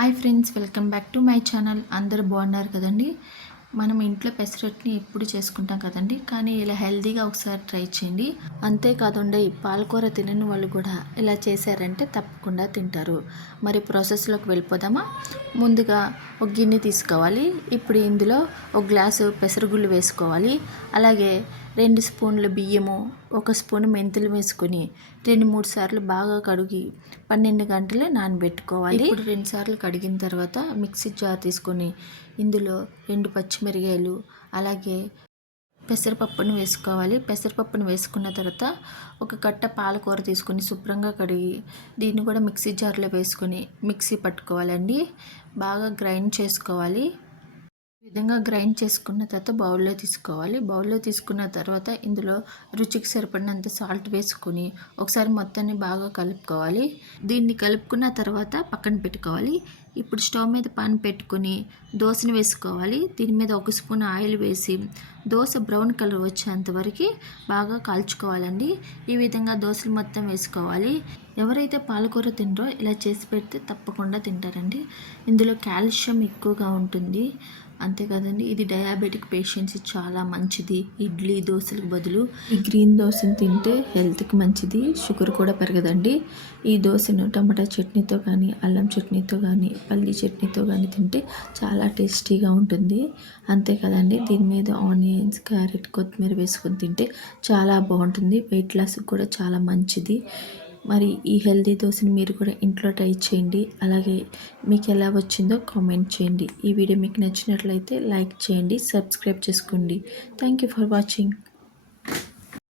Hi friends, welcome back to my channel. అందరూ బాగున్నారు కదండి. మనం ఇంట్లో పెసరట్టుని ఎప్పుడు చేసుకుంటాం కదండి, కానీ ఇలా హెల్తీగా ఒకసారి ట్రై చేయండి. అంతేకాదండి, పాలకూర తినని వాళ్ళు కూడా ఇలా చేశారంటే తప్పకుండా తింటారు. మరి ప్రాసెస్లోకి వెళ్ళిపోదామా? ముందుగా ఒక గిన్నె తీసుకోవాలి. ఇప్పుడు ఇందులో ఒక గ్లాసు పెసరగుళ్ళు వేసుకోవాలి. అలాగే 2 స్పూన్ల బియ్యము, 1 స్పూన్ మెంతులు వేసుకొని 2-3 సార్లు బాగా కడిగి 12 గంటలు నానబెట్టుకోవాలి. ఇప్పుడు 2 సార్లు కడిగిన తర్వాత మిక్సీ జార్ తీసుకొని ఇందులో 2 పచ్చిమిరకాయలు, అలాగే పెసరపప్పును వేసుకోవాలి. పెసరపప్పును వేసుకున్న తర్వాత ఒక కట్ట పాలకూర తీసుకొని శుభ్రంగా కడిగి దీన్ని కూడా మిక్సీ జార్లో వేసుకొని మిక్సీ పట్టుకోవాలండి. బాగా గ్రైండ్ చేసుకోవాలి. ఈ విధంగా గ్రైండ్ చేసుకున్న తర్వాత బౌల్లో తీసుకోవాలి. బౌల్లో తీసుకున్న తర్వాత ఇందులో రుచికి సరిపడినంత సాల్ట్ వేసుకొని ఒకసారి మొత్తాన్ని బాగా కలుపుకోవాలి. దీన్ని కలుపుకున్న తర్వాత పక్కన పెట్టుకోవాలి. ఇప్పుడు స్టవ్ మీద పాన్ పెట్టుకొని దోసని వేసుకోవాలి. దీని మీద 1 స్పూన్ ఆయిల్ వేసి దోశ బ్రౌన్ కలర్ వచ్చేంత వరకు బాగా కాల్చుకోవాలండి. ఈ విధంగా దోశలు మొత్తం వేసుకోవాలి. ఎవరైతే పాలకూర తినరో ఇలా చేసి పెడితే తప్పకుండా తింటారండి. ఇందులో కాల్షియం ఎక్కువగా ఉంటుంది. అంతే కదండి, ఇది డయాబెటిక్ పేషెంట్స్ చాలా మంచిది. ఇడ్లీ దోశలకు బదులు ఈ గ్రీన్ దోశని తింటే హెల్త్కి మంచిది. షుగర్ కూడా పెరగదండి. ఈ దోశను టమాటా చట్నీతో కానీ, అల్లం చట్నీతో కానీ, పల్లి చట్నీతో కానీ తింటే చాలా టేస్టీగా ఉంటుంది. అంతే కదండి, దీని మీద ఆనియన్స్, క్యారెట్, కొత్తిమీర వేసుకొని తింటే చాలా బాగుంటుంది. వెయిట్ లాస్కి కూడా చాలా మంచిది. మరి ఈ హెల్తీ దోశని మీరు కూడా ఇంట్లో ట్రై చేయండి. అలాగే మీకు ఎలా వచ్చిందో కామెంట్ చేయండి. ఈ వీడియో మీకు నచ్చినట్లయితే లైక్ చేయండి, సబ్స్క్రైబ్ చేసుకోండి. Thank you for watching.